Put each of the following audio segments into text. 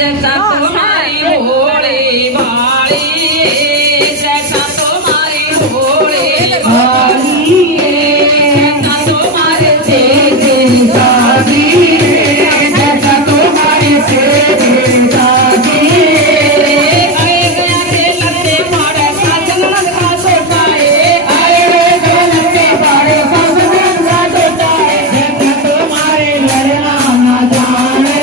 तुम्हारी भोली भाली जैसा तुम्हारी भोली भाली जैसा तुम्हारे तेरे दादी जैसा तुम्हारे तेरे दादी आए गया के लत्ते पाड़े साजन का सोता है आए गया लत्ते पाड़े साजन का सोता है जैसा तुम्हारे लड़ना ना जाने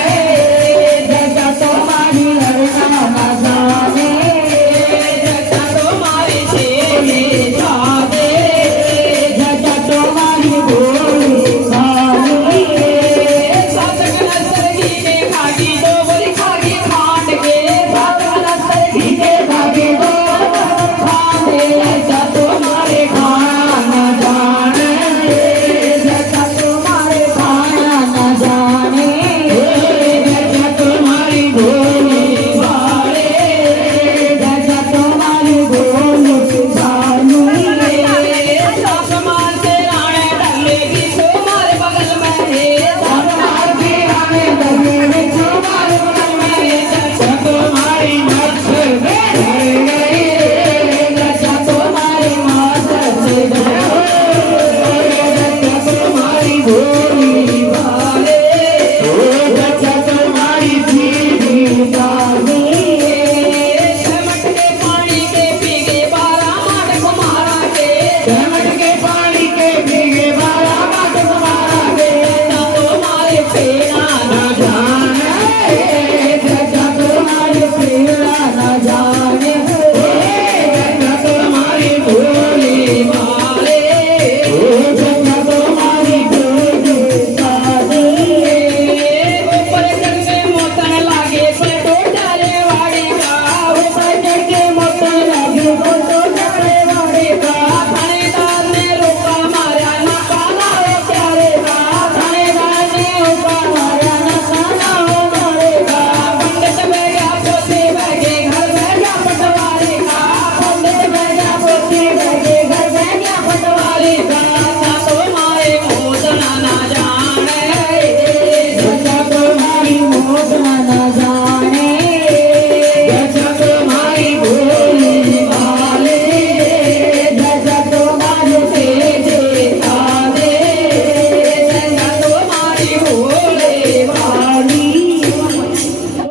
God.